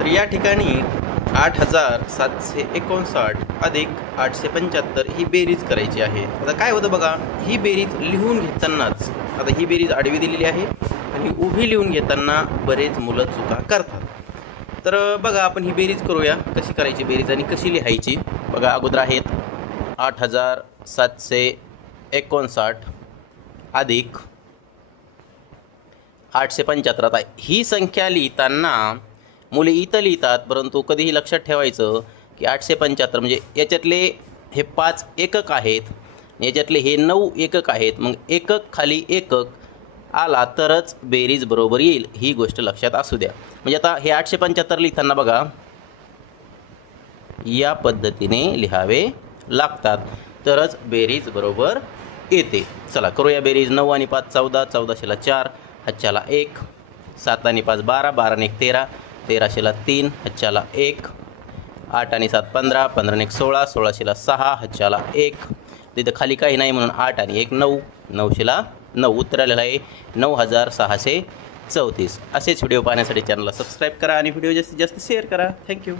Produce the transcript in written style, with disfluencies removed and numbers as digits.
तर या ठिकाणी 8759 अधिक 875 ही बेरीज करायची आहे. आता काय होतं बघा, ही बेरीज लिहून घेतानाच, आता ही बेरीज आडवी दिलेली आहे आणि उभी लिहून घेताना बरेच मुलं चुका करतात. तर बघा आपण ही बेरीज करूया, कशी करायची बेरीज आणि कशी लिहायची. बघा अगोदर आहेत 8759 अधिक 875. आता ही संख्या लिहिताना मुले इथं लिहितात, परंतु कधीही लक्षात ठेवायचं की 875 म्हणजे याच्यातले हे 5 एकक आहेत, याच्यातले हे 9 एकक आहेत. मग एकक खाली एकक आला तरच बेरीज बरोबर येईल, ही गोष्ट लक्षात असू द्या. म्हणजे आता हे 875 लिहिताना बघा या पद्धतीने लिहावे लागतात, तरच बेरीज बरोबर येते. चला करूया बेरीज. 9 आणि 5 14, 14ला 4, हातच्याला 1, 7 आणि 5 12, 12 आणि 1 13, 13ला 3, हातच्याला 1, 8 आणि 7 15, 15 आणि 1 16, 16ला 6, हातच्याला 1. तिथं खाली काही नाही म्हणून 8 आणि 1 9, 9ला 9. उत्तर आलेलं आहे 9634. असेच व्हिडिओ पाहण्यासाठी चॅनलला सबस्क्राईब करा आणि व्हिडिओ जास्तीत जास्त शेअर करा. थँक्यू.